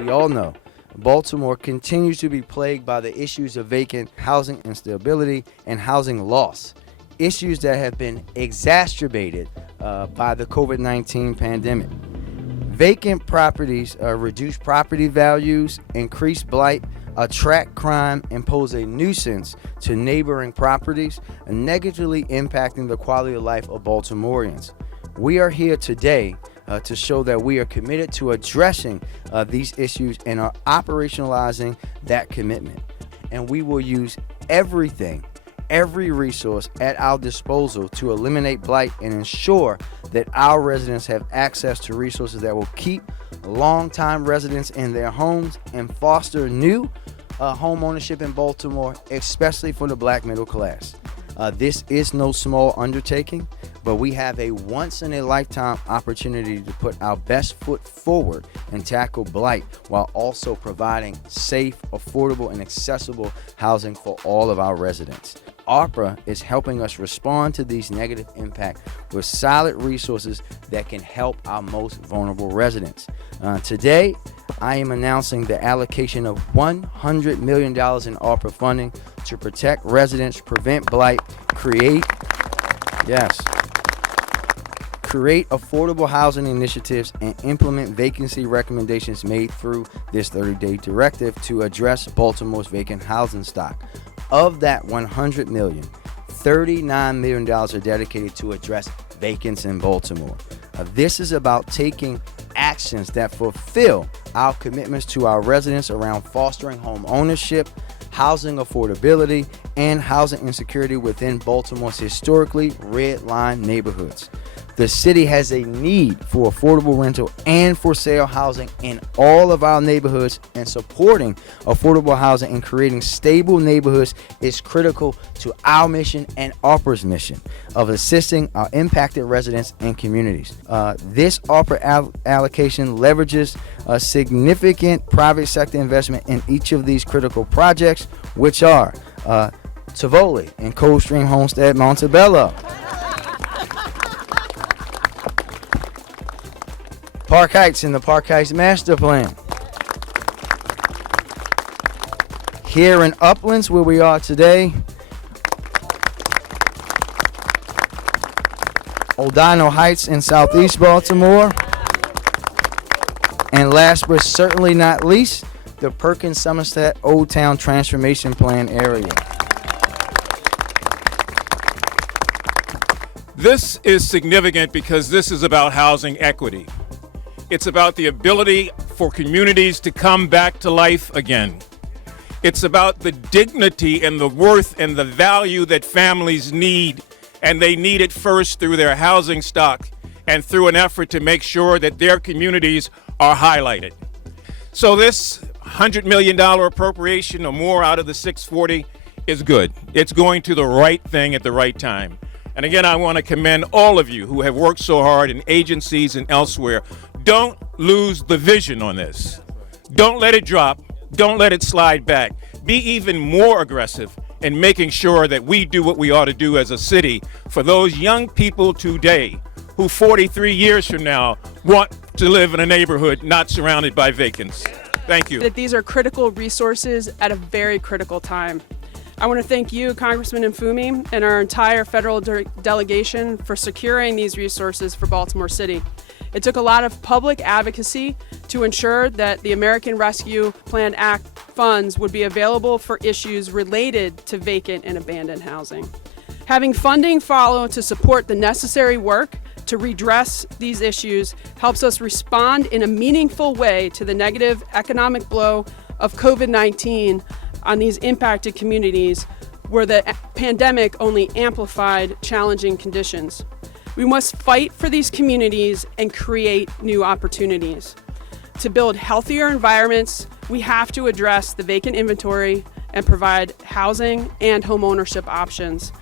we all know, Baltimore continues to be plagued by the issues of vacant housing instability and housing loss, issues that have been exacerbated by the COVID-19 pandemic. Vacant properties reduce property values, increase blight, attract crime, and pose a nuisance to neighboring properties, negatively impacting the quality of life of Baltimoreans. We are here today to show that we are committed to addressing these issues and are operationalizing that commitment. And we will use every resource at our disposal to eliminate blight and ensure that our residents have access to resources that will keep longtime residents in their homes and foster new home ownership in Baltimore, especially for the Black middle class. This is no small undertaking, but we have a once-in-a-lifetime opportunity to put our best foot forward and tackle blight while also providing safe, affordable, and accessible housing for all of our residents. ARPA is helping us respond to these negative impacts with solid resources that can help our most vulnerable residents. Today, I am announcing the allocation of $100 million in ARPA funding to protect residents, prevent blight, create affordable housing initiatives, and implement vacancy recommendations made through this 30-day directive to address Baltimore's vacant housing stock. Of that $100 million, $39 million are dedicated to address vacants in Baltimore. This is about taking actions that fulfill our commitments to our residents around fostering home ownership, housing affordability, and housing insecurity within Baltimore's historically red-line neighborhoods. The city has a need for affordable rental and for sale housing in all of our neighborhoods, and supporting affordable housing and creating stable neighborhoods is critical to our mission and ARPA's mission of assisting our impacted residents and communities. This ARPA allocation leverages a significant private sector investment in each of these critical projects, which are Tivoli and Coldstream Homestead Montebello, Park Heights and the Park Heights Master Plan. Here in Uplands, where we are today, Odino Heights in Southeast Baltimore. And last but certainly not least, the Perkins Somerset Old Town Transformation Plan area. This is significant because this is about housing equity. It's about the ability for communities to come back to life again. It's about the dignity and the worth and the value that families need, and they need it first through their housing stock and through an effort to make sure that their communities are highlighted. So this $100 million appropriation or more out of the $640 is good. It's going to the right thing at the right time. And again, I want to commend all of you who have worked so hard in agencies and elsewhere. Don't lose the vision on this. Don't let it drop. Don't let it slide back. Be even more aggressive in making sure that we do what we ought to do as a city for those young people today who 43 years from now want to live in a neighborhood not surrounded by vacants. Thank you. That these are critical resources at a very critical time. I want to thank you, Congressman Mfumi, and our entire federal delegation for securing these resources for Baltimore City. It took a lot of public advocacy to ensure that the American Rescue Plan Act funds would be available for issues related to vacant and abandoned housing. Having funding follow to support the necessary work to redress these issues helps us respond in a meaningful way to the negative economic blow of COVID-19 on these impacted communities where the pandemic only amplified challenging conditions. We must fight for these communities and create new opportunities. To build healthier environments, we have to address the vacant inventory and provide housing and home ownership options.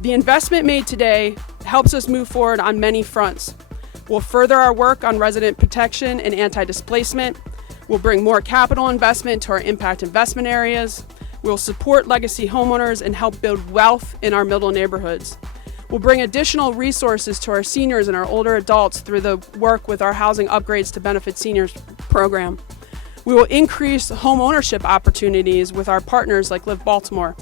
The investment made today helps us move forward on many fronts. We'll further our work on resident protection and anti-displacement. We'll bring more capital investment to our impact investment areas. We'll support legacy homeowners and help build wealth in our middle neighborhoods. We'll bring additional resources to our seniors and our older adults through the work with our Housing Upgrades to Benefit Seniors program. We will increase home ownership opportunities with our partners like Live Baltimore.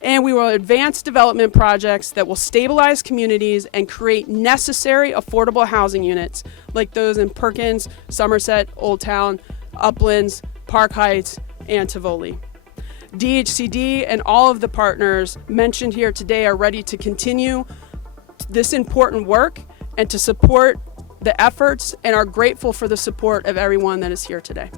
And we will advance development projects that will stabilize communities and create necessary affordable housing units like those in Perkins, Somerset, Old Town, Uplands, Park Heights, and Tivoli. DHCD and all of the partners mentioned here today are ready to continue this important work and to support the efforts, and are grateful for the support of everyone that is here today.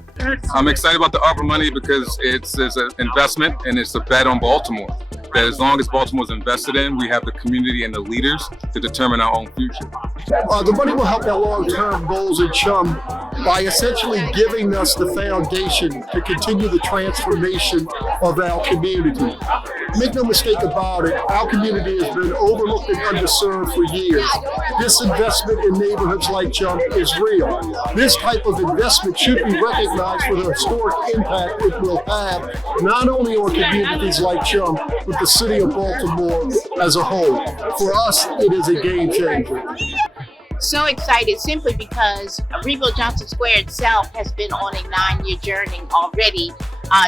I'm excited about the ARPA money because it's an investment and it's a bet on Baltimore. That as long as Baltimore's invested in, we have the community and the leaders to determine our own future. The money will help our long-term goals in Chum by essentially giving us the foundation to continue the transformation of our community. Make no mistake about it, our community has been overlooked and underserved for years. This investment in neighborhoods like Chum is real. This type of investment should be recognized for the historic impact it will have, not only on communities like Chum, but the city of Baltimore as a whole. For us, it is a game changer. So excited simply because Rebuild Johnson Square itself has been on a 9-year journey already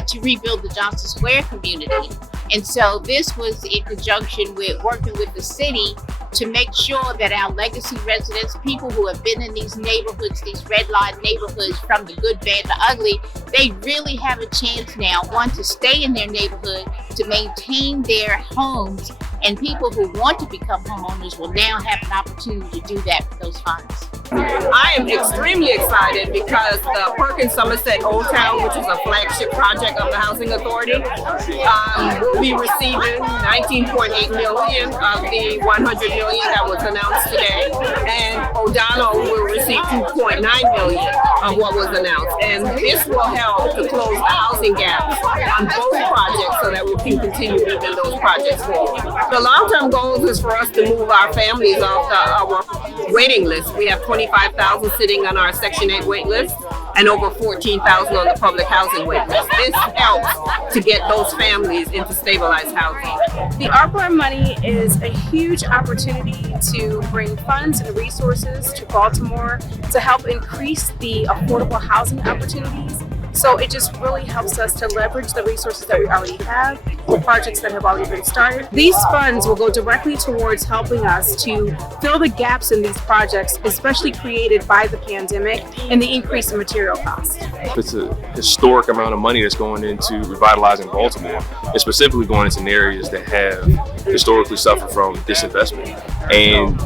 to rebuild the Johnson Square community. And so this was in conjunction with working with the city to make sure that our legacy residents, people who have been in these neighborhoods, these red line neighborhoods from the good, bad, the ugly, they really have a chance now, one, to stay in their neighborhood, to maintain their homes, and people who want to become homeowners will now have an opportunity to do that with those funds. I am extremely excited because the Perkins Somerset Old Town, which is a flagship project of the Housing Authority, will be receiving $19.8 million of the $100 million that was announced today, and O'Donnell will receive $2.9 million of what was announced. And this will help to close the housing gaps on both projects so that we can continue moving those projects forward. The long-term goal is for us to move our families off our waiting list. We have 25,000 sitting on our Section 8 wait list and over 14,000 on the public housing wait list. This helps to get those families into stabilized housing. The ARPA money is a huge opportunity to bring funds and resources to Baltimore to help increase the affordable housing opportunities. So it just really helps us to leverage the resources that we already have, the projects that have already been started. These funds will go directly towards helping us to fill the gaps in these projects, especially created by the pandemic and the increase in material costs. It's a historic amount of money that's going into revitalizing Baltimore, and specifically going into areas that have historically suffered from disinvestment. And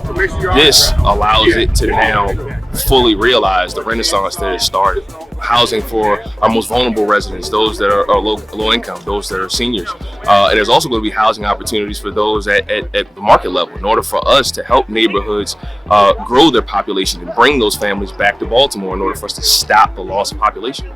this allows it to now fully realize the renaissance that it started. Housing for our most vulnerable residents, those that are low income, those that are seniors. And there's also going to be housing opportunities for those at the market level in order for us to help neighborhoods grow their population and bring those families back to Baltimore in order for us to stop the loss of population.